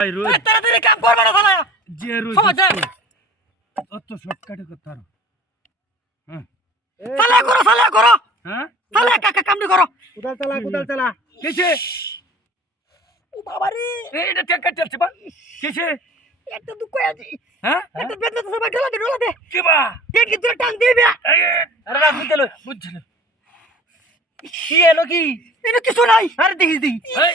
ভাই রোজ এই, তাড়াতাড়ি কাম করবে না শালা যে রোজ অত শর্টকাটে করতে পারো শালা করো শালা করো। হ্যাঁ? কাকা কামড়ি করো। কোদাল চালা কোদাল চালা। কিসে ও বাবা রে। এই, এটা চলছে বা? কিসে একটা দুঃখ আছে। হ্যাঁ? একটা বেদনা তো সবাই ঢোলা দে ঢোলা দে। কি বা? দেখ কি টান দিবি? আরে রাখ বুঝতে লো বুঝছিল কি এলো কি? এটা কিছু নাই। আরে দেখিস দি এই,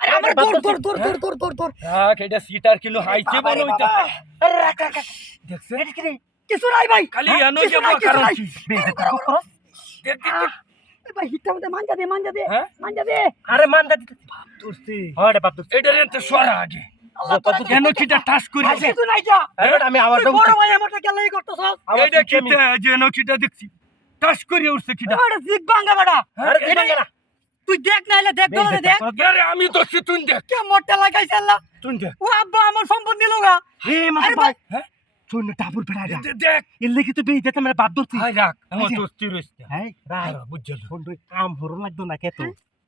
আরে আমার দৌড় দৌড় দৌড় দৌড় দৌড় দৌড় দৌড় রাখ এটা সিটার কিলো হাইছে বলো এটা আরে রাখ রাখ রাখ। এটা কি কিছু নাই ভাই। খালি হ্যাঁ? এনো কিছু যাব নাই, কিছু কারণ নাই। করো, করো, করো। দেখ দেখ দেখ। ভাই হিটটা মধ্যে মাঞ্জা দে মাঞ্জা দে। হ্যাঁ? দে। আরে দা। ধরছে। হ্যাঁ রে বাপ তো এটা রেন্তে সরা আগে। আল্লাহ তোরা তো- কেন কিটা টাচ করি কিছু নাই যা। আমি আমার বড় ভাই আমারটা কেলাই করতেছস? এইটা কিটা যে কিটা দেখছি। টাচ করি উঠছে কিটা আরে জিগ ভাঙা বেটা আরে তুই ভাঙা না। তুই দেখ নাইলে দেখ দলে দেখ আরে আমি ধরছি তুই দেখ। কে মোটটা লাগাইছে আল্লাহ তুই দেখ। ও আব্বা আমার সম্পদ নিল গা। হে মা ভাই। হ্যাঁ? শুন না টাপুর যা দে- দেখ। এর লেগে তো বেই যেতে মানে বাপ ধরছি হাই রাখ। আমার। দোস্তি রইছে হ্যাঁ রাই বুঝছিল ফোন তুই কাম হরো লাগতো না কেতো।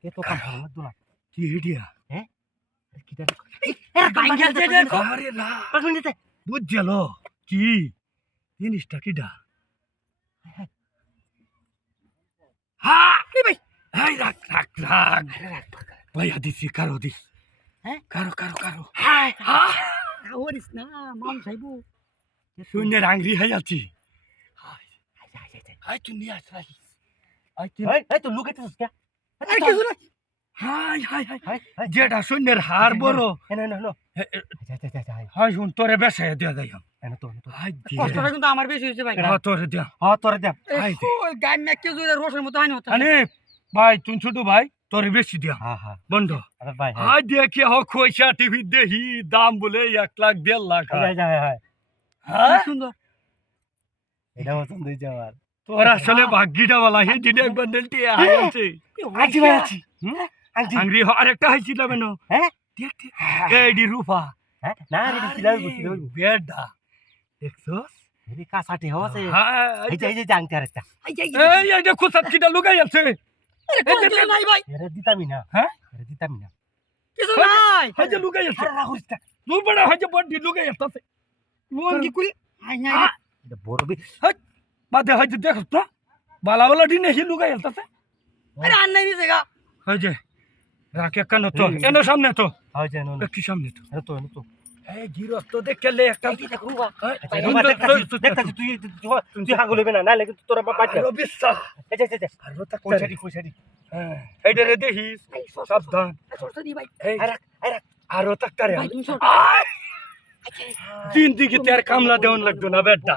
কেতো কাম হরো লাগতো না। কি এডিয়া কি দা এ ভাঙ্গা দে দে আরে না। পাঁচ মিনিটে বুঝছিল কি? জিনিসটা কিটা হ্যাঁ। কি ভাই হাই রাখ রাখ রাখ ভাই দিছি কারও দিস হ্যাঁ? কারও কারও কারও হাই হ্যাঁ ওরিস না মাম সাইবু শূন্যের আংরি হাই আছি হাই তুই নিয়ে আস রাই হাই তো লুকাইতেছিস কে আরে কিছু নাই হাই হাই হাই যেটা শূন্যের হার বড় হাই শুন তোরে দেয়া তো তো দিয়ে কষ্টটা কিন্তু আমার বেশি হয়েছে ভাই হ্যাঁ তোরে দেয়া হ্যাঁ তোরে দে হাই দে ওই গান মেকে জুড়ে রোশের মতো হানি হতো ভাই তুই ছোট ভাই তোরে বেশি দিয়া। হ্যাঁ হ্যাঁ। বন্ধ। আরে ভাই হ্যাঁ। দেখে হ খোঁজা টিভি দেখি দাম বলে এক লাখ দেড় লাখ হ্যাঁ? সুন্দর। এটা পছন্দ হয়েছে আমার তোর আসলে ভাগ্যিটা বলা হে দিনে একবার নেলটি আছে আছি ভাই আছি। আংরি আরেকটা হয়েছিল কেন হ্যাঁ? দেখ দেখ এইডি রূপা। হ্যাঁ না রে কিলার বুঝি দেব বেডা। দেখছ এই কাসাটি হওয়াছে হ্যাঁ এই যে এই জাংতে আরেকটা যাই এই এই যে খুসাত কিটা লুকাই আছে। নাই ভাই। এরে দিতামি না। হ্যাঁ? এরে দিতামি না। কিছু নাই। যে লুকাই আছে। আরে রাখুস তা তুই বড় যে বডি লুকাই আছে। লোন কি করি আই নাই এটা বড় বি বাদে হাই যে দেখছ তো। বালা বালা দিনে হি লুকাই আছে আরে আর নাই নিছে গা। হাই যে রাকে তো। এনো সামনে তো। নো সামনে তো? তো তো। এই গিরস্ত দেখলে একটা হ্যাঁ, দেখতাছি দেখতাছি তুই তুই হাগুল হবে না না লেগে তোর বাবা আরও বিশ্বাস। এই যে যে আরও কইছাড়ি কইছাড়ি হ্যাঁ। এইটা রে দেখিস সাবধান। আরে তাক তারে জিন্দিগিতে আর কামলা দেওয়ান লাগতো না বেটা।